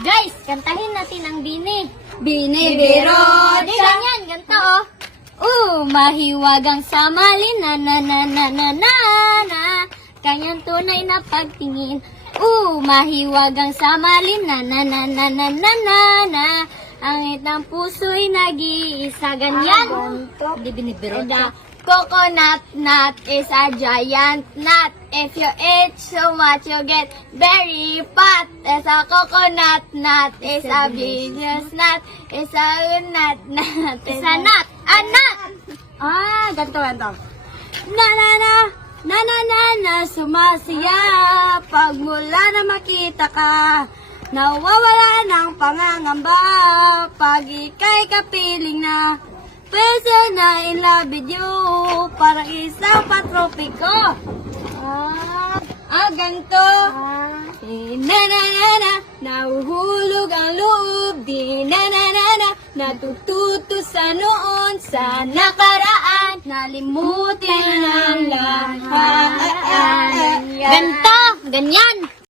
Guys, kantahin natin ang Bini. Binibiro. Di ganyan, ganito oh. Mahiwagang samalin na na na na na na na. Kanyang tunay na pagtingin. Mahiwagang samalin na na na na na na na na. Ang itang puso'y nag-iisa. Ganyan. Di binibiro. The coconut nut is a giant nut. If you eat so much, you get very fat. As a coconut nut is a business nut. Is a nut nut. Is a nut. A nut. Ganito. Na na na. Na na na na. Sumasaya. Pagmula na makita ka. Nawawala ng pangangamba. Pag ika'y kapiling na. Person na in love with you. Parang isang patropiko. Ganito. Na na na na. Nahuhulog ang loob. Di na na na na. Natututo sa noon. Sa nakaraan. Nalimutin ang lahat. Ganito. Ganyan.